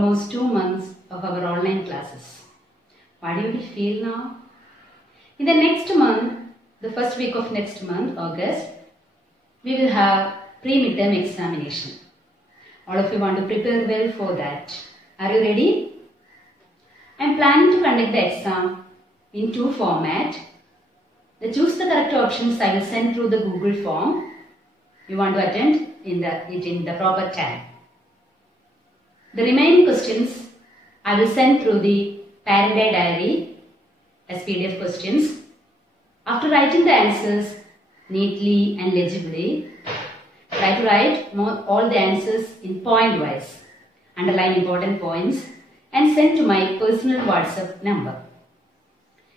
almost 2 months of our online classes. What do you feel now? In the next month, the first week of next month, August, we will have pre-midterm examination. All of you want to prepare well for that. Are you ready? I am planning to conduct the exam in two formats. The choose the correct options I will send through the Google form. You want to attend in the proper time. The remaining questions I will send through the parent day diary as PDF questions. After writing the answers neatly and legibly, try to write all the answers in point wise, underline important points and send to my personal WhatsApp number.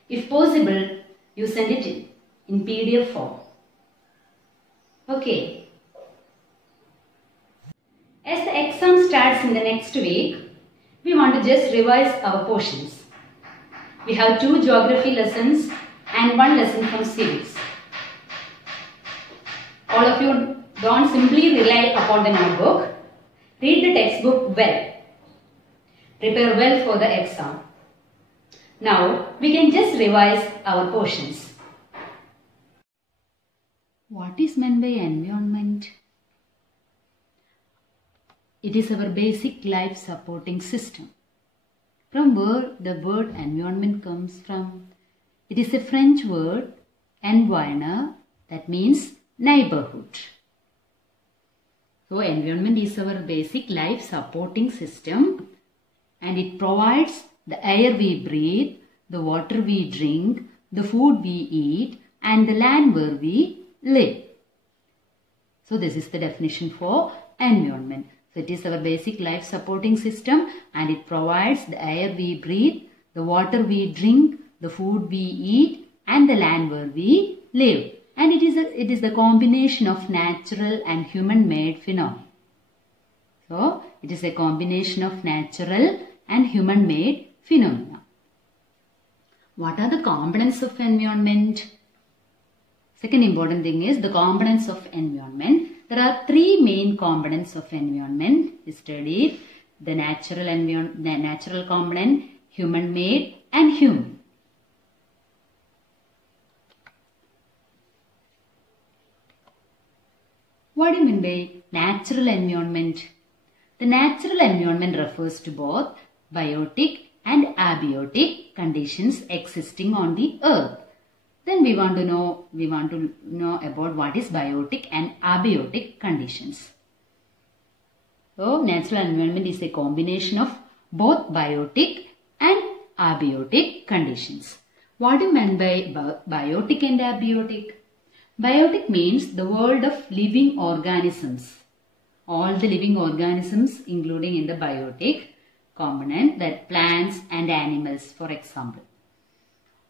If possible, you send it in PDF form. Okay. As the exam starts in the next week, we want to just revise our portions. We have 2 geography lessons and 1 lesson from civics. All of you don't simply rely upon the notebook. Read the textbook well. Prepare well for the exam. Now, we can just revise our portions. What is meant by environment? It is our basic life supporting system. From where the word environment comes from? It is a French word, environner, that means neighborhood. So, environment is our basic life supporting system and it provides the air we breathe, the water we drink, the food we eat and the land where we live. So, this is the definition for environment. So, it is our basic life supporting system and it provides the air we breathe, the water we drink, the food we eat and the land where we live. And it is the combination of natural and human-made phenomena. So, it is a combination of natural and human-made phenomena. What are the components of environment? Second important thing is the components of environment. There are 3 main components of environment. We studied the natural component, human-made and human. What do you mean by natural environment? The natural environment refers to both biotic and abiotic conditions existing on the earth. Then we want to know about what is biotic and abiotic conditions. So, natural environment is a combination of both biotic and abiotic conditions. What do you mean by biotic and abiotic? Biotic means the world of living organisms. All the living organisms including in the biotic component, that plants and animals for example.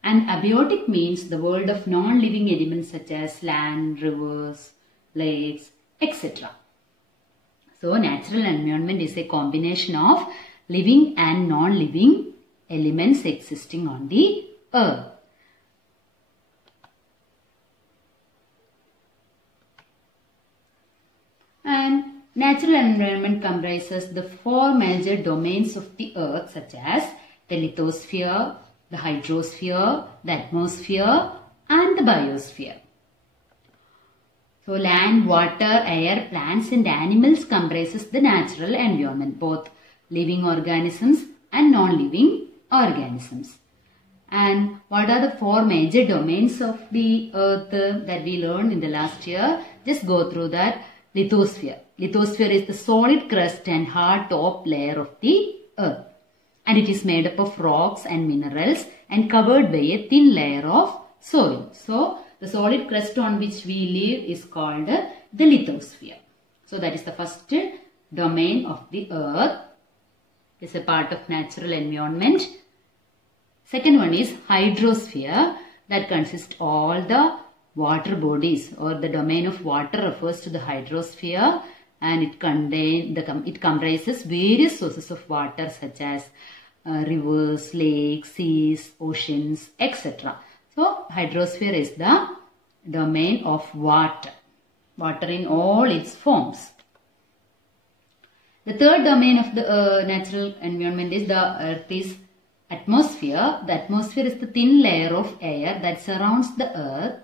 And abiotic means the world of non-living elements such as land, rivers, lakes, etc. So, natural environment is a combination of living and non-living elements existing on the earth. And natural environment comprises the 4 major domains of the earth such as the lithosphere, the hydrosphere, the atmosphere and the biosphere. So, land, water, air, plants and animals comprises the natural environment, both living organisms and non-living organisms. And what are the 4 major domains of the earth that we learned in the last year? Just go through that. Lithosphere. Lithosphere is the solid crust and hard top layer of the earth. And it is made up of rocks and minerals and covered by a thin layer of soil. So, the solid crust on which we live is called the lithosphere. So, that is the first domain of the earth. It is a part of natural environment. Second one is hydrosphere, that consists all the water bodies, or the domain of water refers to the hydrosphere, and it comprises various sources of water such as rivers, lakes, seas, oceans, etc. So, hydrosphere is the domain of water in all its forms. The third domain of the natural environment is the earth is atmosphere. The atmosphere is the thin layer of air that surrounds the earth.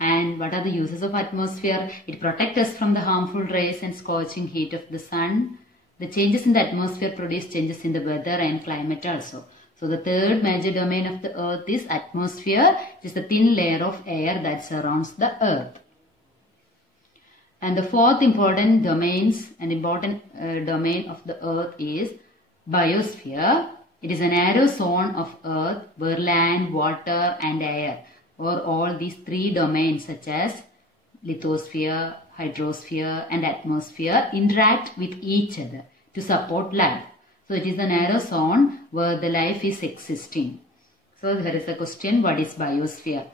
And what are the uses of atmosphere? It protects us from the harmful rays and scorching heat of the sun. The changes in the atmosphere produce changes in the weather and climate also. So the third major domain of the earth is atmosphere, which is the thin layer of air that surrounds the earth. And the fourth important domain of the earth is biosphere. It is a narrow zone of earth where land, water and air, or all these three domains such as lithosphere, hydrosphere and atmosphere interact with each other to support life. So it is the narrow zone where the life is existing. So there is a question, what is biosphere?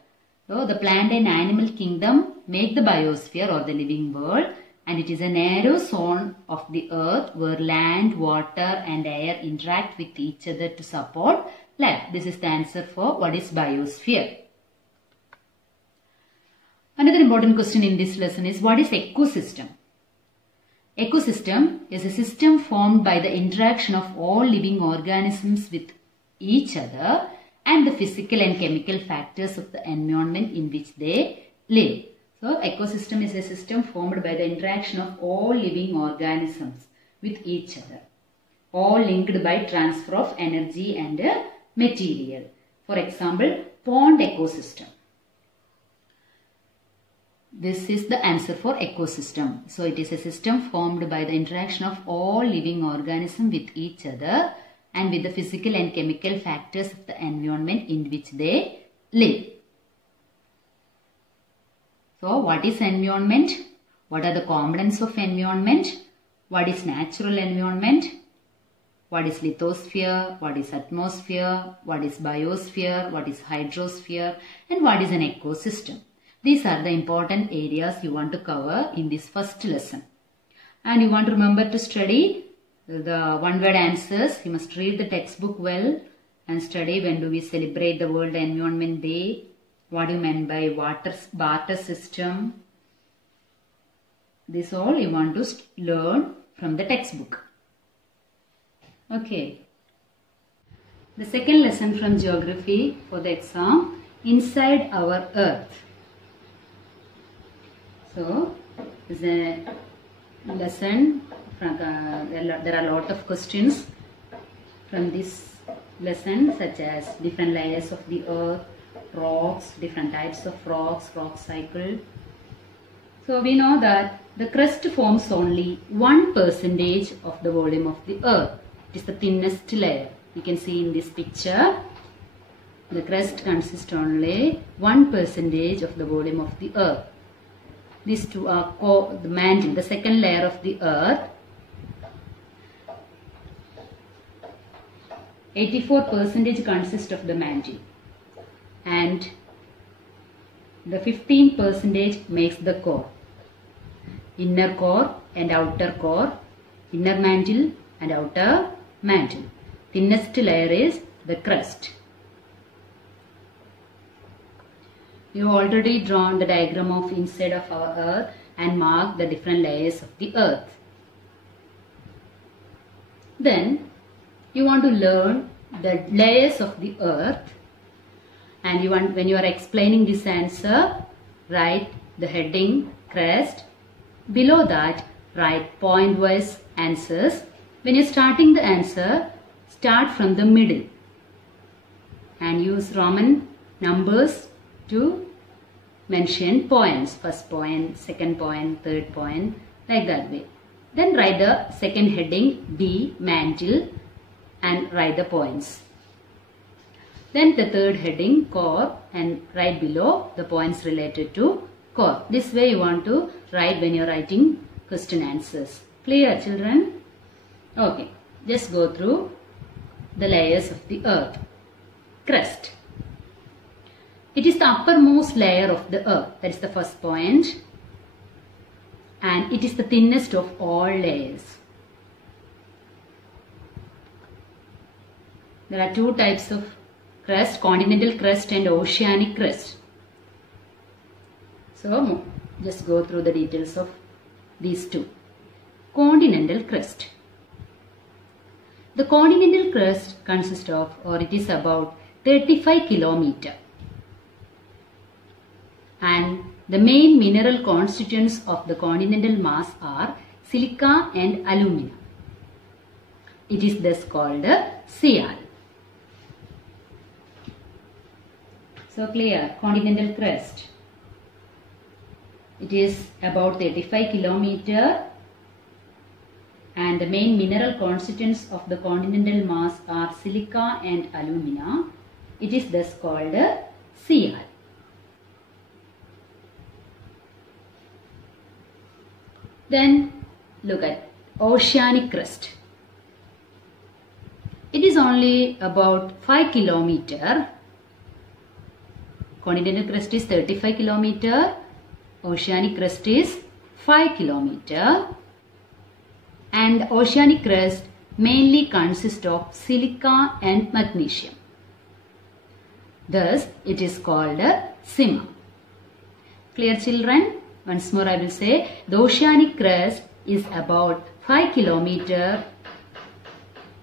So the plant and animal kingdom make the biosphere or the living world, and it is a narrow zone of the earth where land, water and air interact with each other to support life. This is the answer for what is biosphere. Another important question in this lesson is, what is ecosystem? Ecosystem is a system formed by the interaction of all living organisms with each other and the physical and chemical factors of the environment in which they live. So, ecosystem is a system formed by the interaction of all living organisms with each other, all linked by transfer of energy and material. For example, pond ecosystem. This is the answer for ecosystem. So, it is a system formed by the interaction of all living organisms with each other and with the physical and chemical factors of the environment in which they live. So, what is environment? What are the components of environment? What is natural environment? What is lithosphere? What is atmosphere? What is biosphere? What is hydrosphere? And what is an ecosystem? These are the important areas you want to cover in this first lesson. And you want to remember to study the one-word answers. You must read the textbook well and study when do we celebrate the World Environment Day. What do you mean by barter system? This all you want to learn from the textbook. Okay. The second lesson from geography for the exam, inside our earth. So, this is a lesson. There are a lot of questions from this lesson, such as different layers of the earth, rocks, different types of rocks, rock cycle. So, we know that the crust forms only 1% of the volume of the earth. It is the thinnest layer. You can see in this picture, the crust consists only 1% of the volume of the earth. These two are the mantle, the second layer of the earth. 84% consists of the mantle, and the 15% makes the core. Inner core and outer core, inner mantle and outer mantle. Thinnest layer is the crust. You have already drawn the diagram of inside of our earth and marked the different layers of the earth. Then you want to learn the layers of the earth, and when you are explaining this answer, write the heading crust. Below that, write point-wise answers. When you are starting the answer, start from the middle and use Roman numbers to mention points. First point, second point, third point, like that way. Then write the second heading B, mantle, and write the points. Then the third heading core, and write below the points related to core. This way you want to write when you are writing question answers. Clear, children? Okay, just go through the layers of the earth. Crust. It is the uppermost layer of the earth. That is the first point. And it is the thinnest of all layers. There are two types of crust, continental crust and oceanic crust. So, just go through the details of these two. continental crust. The continental crust consists of, or it is about 35 km. And the main mineral constituents of the continental mass are silica and alumina. It is thus called Sial. So clear, continental crust. It is about 35 km and the main mineral constituents of the continental mass are silica and alumina. It is thus called Sial. Then look at oceanic crust. It is only about 5 km. Continental crust is 35 km. Oceanic crust is 5 km. And oceanic crust mainly consists of silica and magnesium. Thus, it is called Sima. Clear, children? Once more I will say, the oceanic crust is about 5 km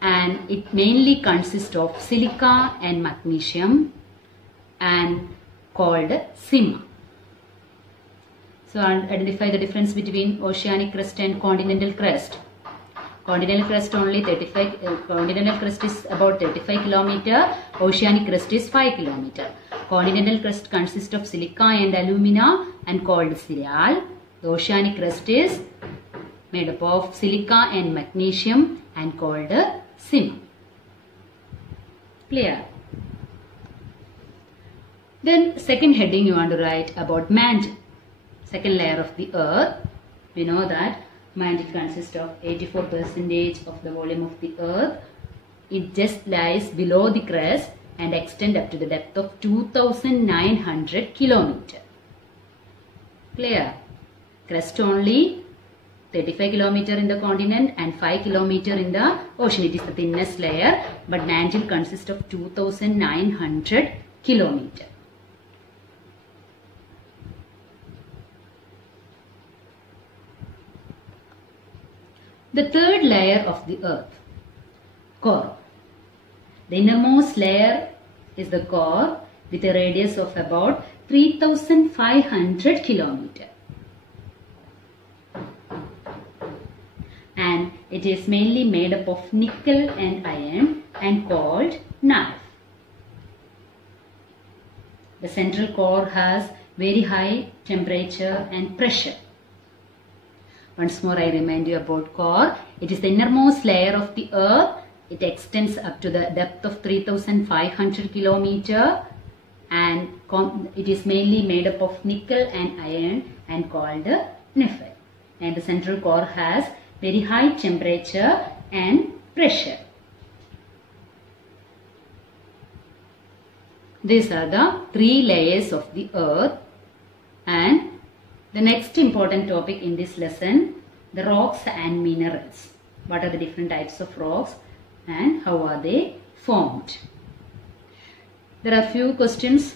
and it mainly consists of silica and magnesium and called Sima. So identify the difference between oceanic crust and continental crust. Continental crust continental crust is about 35 km. Oceanic crust is 5 km. Continental crust consists of silica and alumina and called Sial. The oceanic crust is made up of silica and magnesium and called Sima. Clear? Then second heading you want to write about mantle. Second layer of the earth. We know that mantle consists of 84% of the volume of the earth. It just lies below the crust and extends up to the depth of 2900 km. Clear? Crust only 35 km in the continent and 5 km in the ocean. It is the thinnest layer, but mantle consists of 2900 km. The third layer of the earth, core. The innermost layer is the core with a radius of about 3500 km. And it is mainly made up of nickel and iron and called NAF. The central core has very high temperature and pressure. Once more I remind you about core. It is the innermost layer of the earth. It extends up to the depth of 3500 km and it is mainly made up of nickel and iron and called Nephite. And the central core has very high temperature and pressure. These are the three layers of the earth. And the next important topic in this lesson, the rocks and minerals. What are the different types of rocks and how are they formed? There are few questions,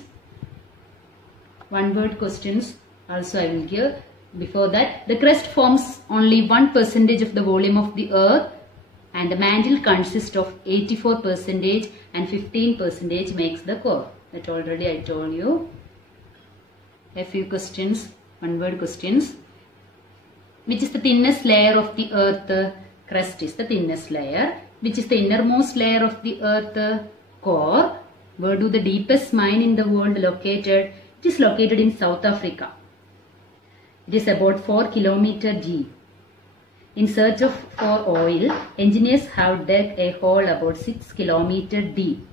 one word questions also I will give. Before that, the crust forms only 1% of the volume of the earth and the mantle consists of 84% and 15% makes the core. That already I told you. A few questions, one word questions. Which is the thinnest layer of the earth? Crust is the thinnest layer. Which is the innermost layer of the earth? Core. Where do the deepest mine in the world located? It is located in South Africa. It is about 4 km deep. In search for oil, engineers have dug a hole about 6 km deep.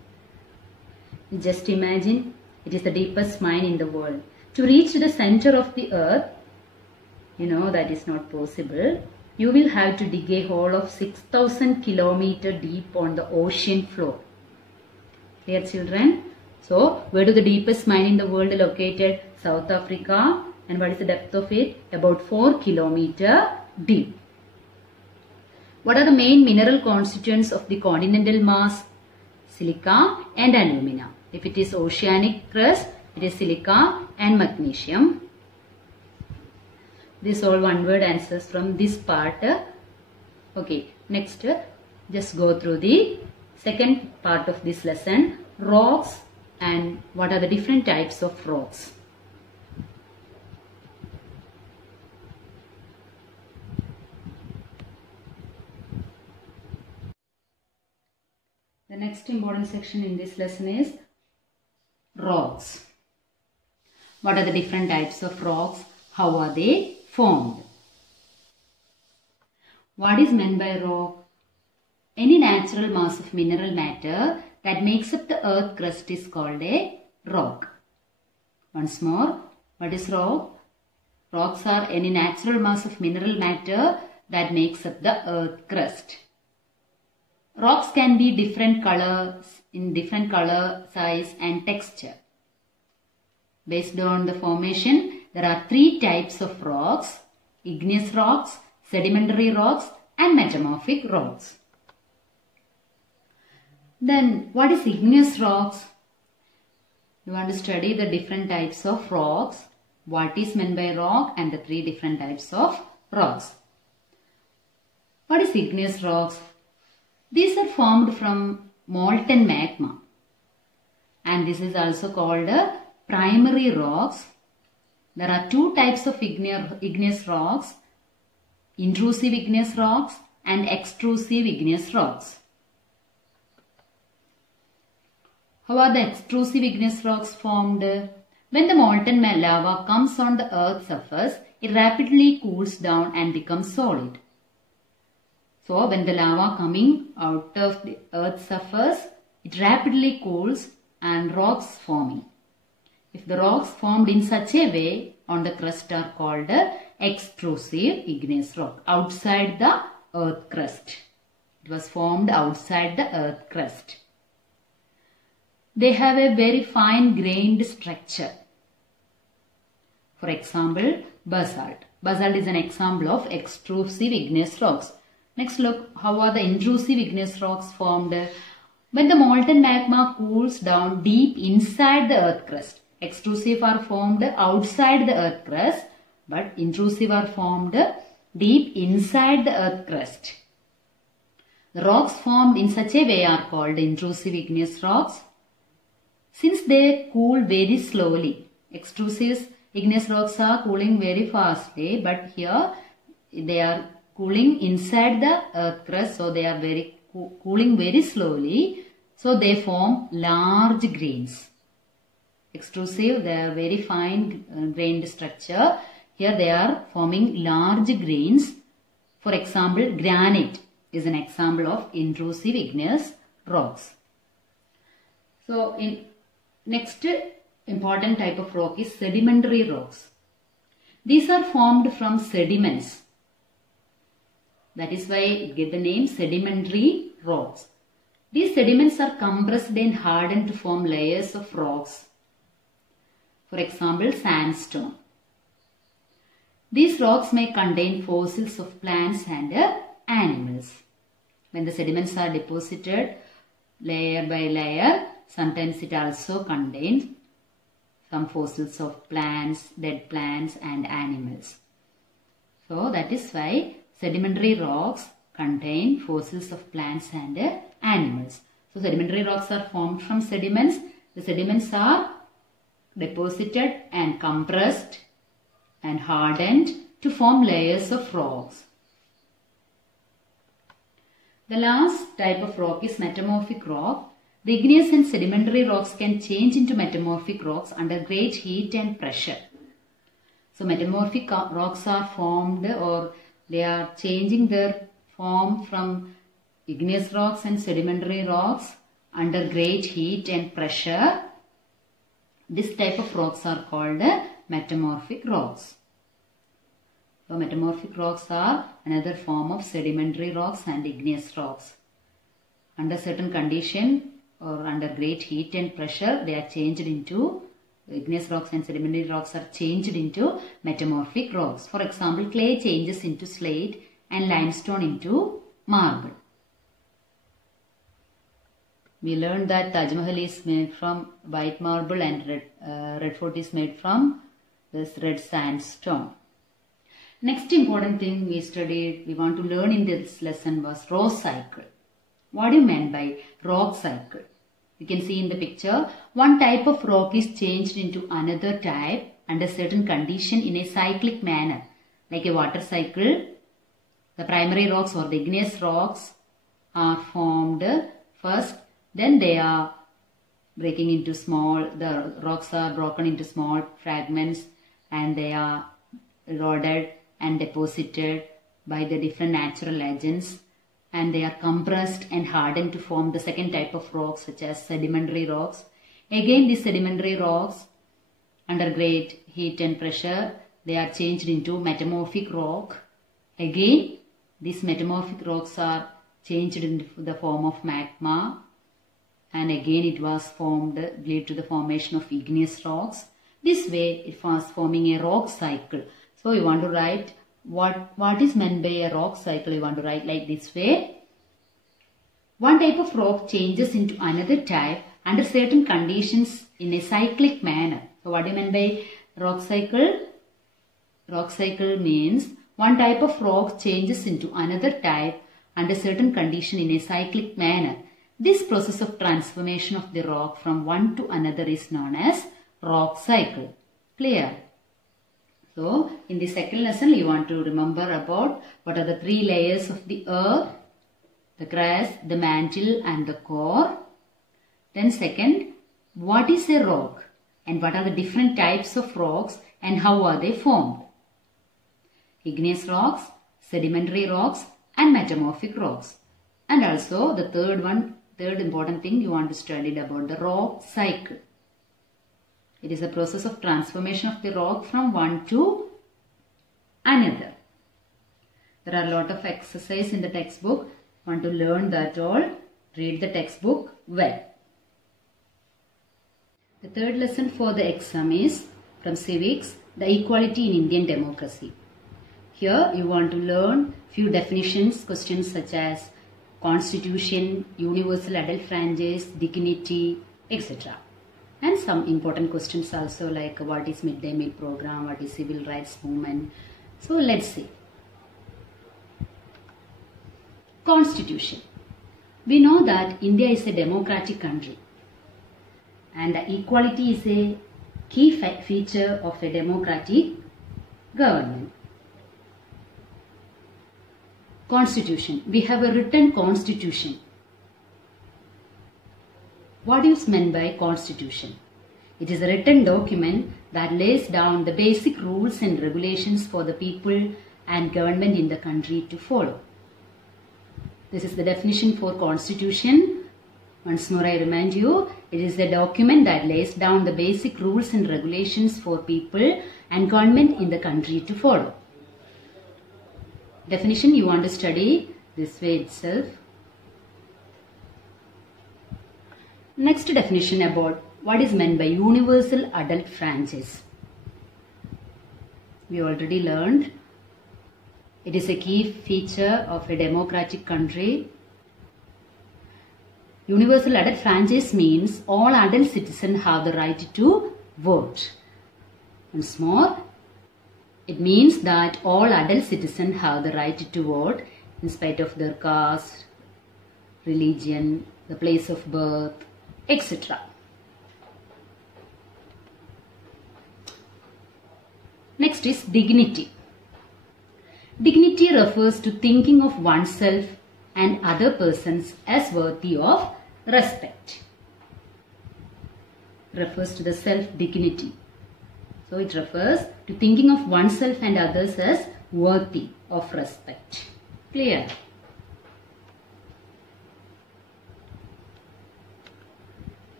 Just imagine, it is the deepest mine in the world. To reach the center of the earth, you know that is not possible. You will have to dig a hole of 6000 km deep on the ocean floor. Clear, children? So, where do the deepest mine in the world located? South Africa. And what is the depth of it? About 4 km deep. What are the main mineral constituents of the continental mass? Silica and alumina. If it is oceanic crust, it is silica and magnesium. This all one word answers from this part Okay, next just go through the second part of this lesson, rocks and what are the different types of rocks. The next important section in this lesson is rocks. What are the different types of rocks? How are they formed? What is meant by rock? Any natural mass of mineral matter that makes up the earth crust is called a rock. Once more, what is rock? Rocks are any natural mass of mineral matter that makes up the earth crust. Rocks can be different colors, in different color, size and texture. Based on the formation, there are three types of rocks: igneous rocks, sedimentary rocks and metamorphic rocks. Then what is igneous rocks? You want to study the different types of rocks, what is meant by rock and the three different types of rocks. What is igneous rocks? These are formed from molten magma and this is also called primary rocks. There are two types of igneous rocks: intrusive igneous rocks and extrusive igneous rocks. How are the extrusive igneous rocks formed? When the molten lava comes on the earth's surface, it rapidly cools down and becomes solid. So when the lava coming out of the earth's surface, it rapidly cools and rocks forming. If the rocks formed in such a way on the crust are called extrusive igneous rock, outside the earth crust. It was formed outside the earth crust. They have a very fine grained structure. For example, basalt. Basalt is an example of extrusive igneous rocks. Next, look how are the intrusive igneous rocks formed. When the molten magma cools down deep inside the earth crust. Extrusive are formed outside the earth crust, but intrusive are formed deep inside the earth crust. The rocks formed in such a way are called intrusive igneous rocks. Since they cool very slowly, extrusive igneous rocks are cooling very fastly, but here they are cooling inside the earth crust, so they are cooling very slowly, so they form large grains. Extrusive, they are very fine grained structure. Here they are forming large grains. For example, granite is an example of intrusive igneous rocks. So, next important type of rock is sedimentary rocks. These are formed from sediments. That is why you get the name sedimentary rocks. These sediments are compressed and hardened to form layers of rocks. For example, sandstone. These rocks may contain fossils of plants and animals. When the sediments are deposited layer by layer, sometimes it also contains some fossils of plants, dead plants and animals. So that is why sedimentary rocks contain fossils of plants and animals. So sedimentary rocks are formed from sediments. The sediments are deposited and compressed and hardened to form layers of rocks. The last type of rock is metamorphic rock. The igneous and sedimentary rocks can change into metamorphic rocks under great heat and pressure. So metamorphic rocks are formed, or they are changing their form from igneous rocks and sedimentary rocks under great heat and pressure. This type of rocks are called metamorphic rocks. So metamorphic rocks are another form of sedimentary rocks and igneous rocks. Under certain condition or under great heat and pressure, they are changed into, igneous rocks and sedimentary rocks are changed into metamorphic rocks. For example, clay changes into slate and limestone into marble. We learned that Taj Mahal is made from white marble and Red Fort is made from this red sandstone. Next important thing we want to learn in this lesson was rock cycle. What do you mean by rock cycle? You can see in the picture, one type of rock is changed into another type under certain condition in a cyclic manner. Like a water cycle, the primary rocks or the igneous rocks are formed first, then they are the rocks are broken into small fragments and they are eroded and deposited by the different natural agents, and they are compressed and hardened to form the second type of rocks such as sedimentary rocks. Again, these sedimentary rocks under great heat and pressure, they are changed into metamorphic rock. Again, these metamorphic rocks are changed into the form of magma, and again it was formed led to the formation of igneous rocks. This way it was forming a rock cycle. So you want to write what is meant by a rock cycle. You want to write like this way. One type of rock changes into another type under certain conditions in a cyclic manner. So what do you mean by rock cycle? Rock cycle means one type of rock changes into another type under certain condition in a cyclic manner. This process of transformation of the rock from one to another is known as rock cycle. Clear? So, in the second lesson, you want to remember about what are the three layers of the earth: the crust, the mantle and the core. Then second, what is a rock and what are the different types of rocks and how are they formed? Igneous rocks, sedimentary rocks and metamorphic rocks. And also the third important thing you want to study about the rock cycle. It is a process of transformation of the rock from one to another. There are a lot of exercise in the textbook. Want to learn that all? Read the textbook well. The third lesson for the exam is from civics, the equality in Indian democracy. Here you want to learn few definitions, questions such as constitution, universal adult franchise, dignity, etc. And some important questions also like what is midday meal program, what is civil rights movement. So let's see. Constitution. We know that India is a democratic country and equality is a key feature of a democratic government. Constitution. We have a written constitution. What is meant by constitution? It is a written document that lays down the basic rules and regulations for the people and government in the country to follow. This is the definition for constitution. Once more I remind you, it is a document that lays down the basic rules and regulations for people and government in the country to follow. Definition you want to study this way itself. Next definition about what is meant by universal adult franchise. We already learned it is a key feature of a democratic country. Universal adult franchise means all adult citizens have the right to vote. Once more, it means that all adult citizens have the right to vote in spite of their caste, religion, the place of birth, etc. Next is dignity. Dignity refers to thinking of oneself and other persons as worthy of respect. Refers to the self-dignity. So it refers to thinking of oneself and others as worthy of respect. Clear?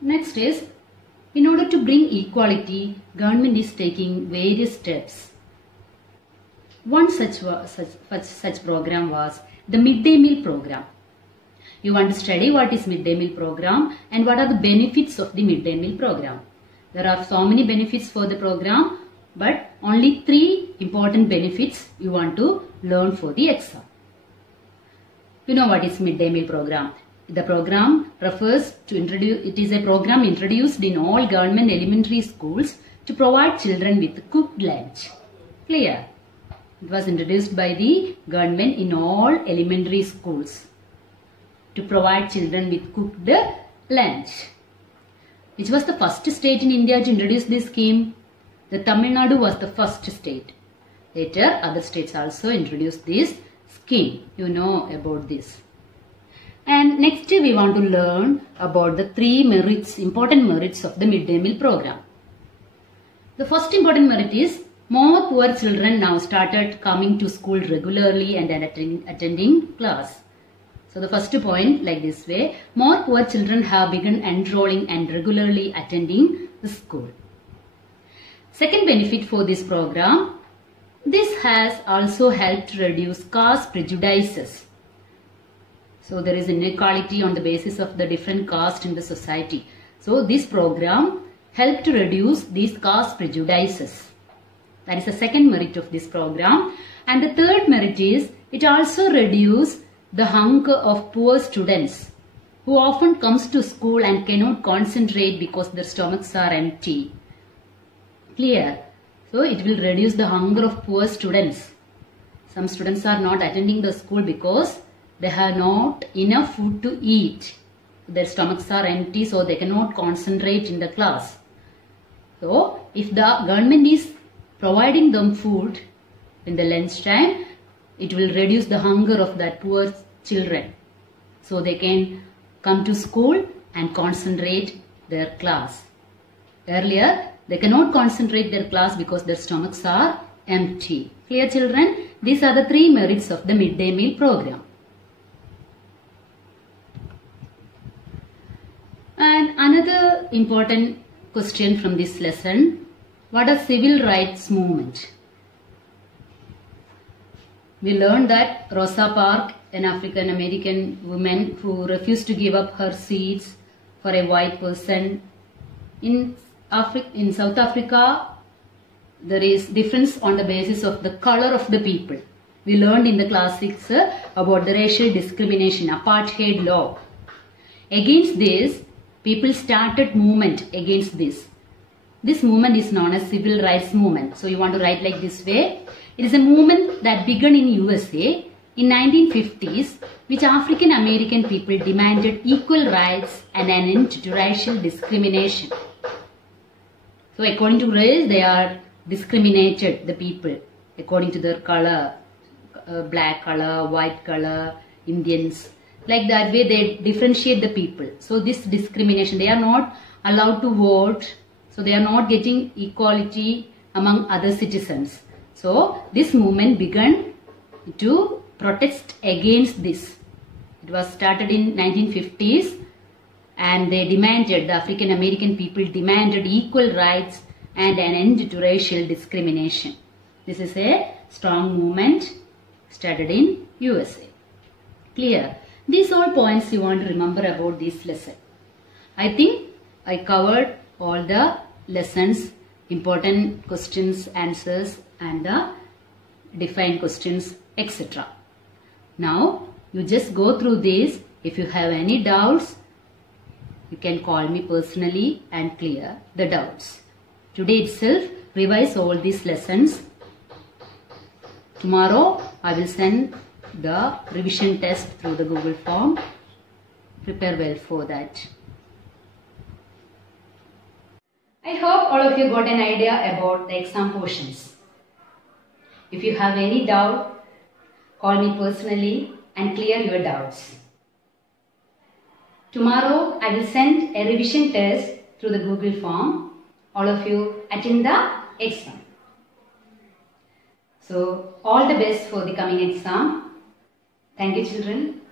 Next is, in order to bring equality, government is taking various steps. One such program was the midday meal program. You want to study what is midday meal program and what are the benefits of the midday meal program. There are so many benefits for the program, but only 3 important benefits you want to learn for the exam. You know what is midday meal program? The program refers to it is a program introduced in all government elementary schools to provide children with cooked lunch. Clear? It was introduced by the government in all elementary schools to provide children with cooked lunch. Which was the first state in India to introduce this scheme? The Tamil Nadu was the first state. Later, other states also introduced this scheme. You know about this. And next we want to learn about the three merits, important merits of the midday meal program. The first important merit is more poor children now started coming to school regularly and attending class. So the first point like this way, more poor children have begun enrolling and regularly attending the school. Second benefit for this program, this has also helped reduce caste prejudices. So there is inequality on the basis of the different caste in the society. So this program helped to reduce these caste prejudices. That is the second merit of this program. And the third merit is it also reduces the hunger of poor students who often comes to school and cannot concentrate because their stomachs are empty. Clear? So it will reduce the hunger of poor students. Some students are not attending the school because they have not enough food to eat. Their stomachs are empty, so they cannot concentrate in the class. So if the government is providing them food in the lunch time, it will reduce the hunger of that poor children. So they can come to school and concentrate their class. Earlier, they cannot concentrate their class because their stomachs are empty. Clear, children? These are the three merits of the midday meal program. And another important question from this lesson, what is civil rights movement? We learned that Rosa Parks, an African American woman who refused to give up her seats for a white person. In South Africa, there is difference on the basis of the color of the people. We learned in the class 6 about the racial discrimination, apartheid law. Against this, people started movement against this. This movement is known as civil rights movement. So you want to write like this way. It is a movement that began in USA in 1950s, which African American people demanded equal rights and an end to racial discrimination. So according to race, they are discriminated, the people, according to their color, black color, white color, Indians. Like that way they differentiate the people. So this discrimination, they are not allowed to vote. So they are not getting equality among other citizens. So this movement began to protest against this. It was started in 1950s and they demanded, the African American people demanded equal rights and an end to racial discrimination. This is a strong movement started in USA. Clear? These all points you want to remember about this lesson. I think I covered all the lessons, important questions, answers and the defined questions, etc. Now you just go through this. If you have any doubts, you can call me personally and clear the doubts. Today itself, revise all these lessons. Tomorrow I will send the revision test through the Google form. Prepare well for that. I hope all of you got an idea about the exam portions. If you have any doubt, call me personally and clear your doubts. Tomorrow I will send a revision test through the Google form. All of you attend the exam. So all the best for the coming exam. Thank you, children.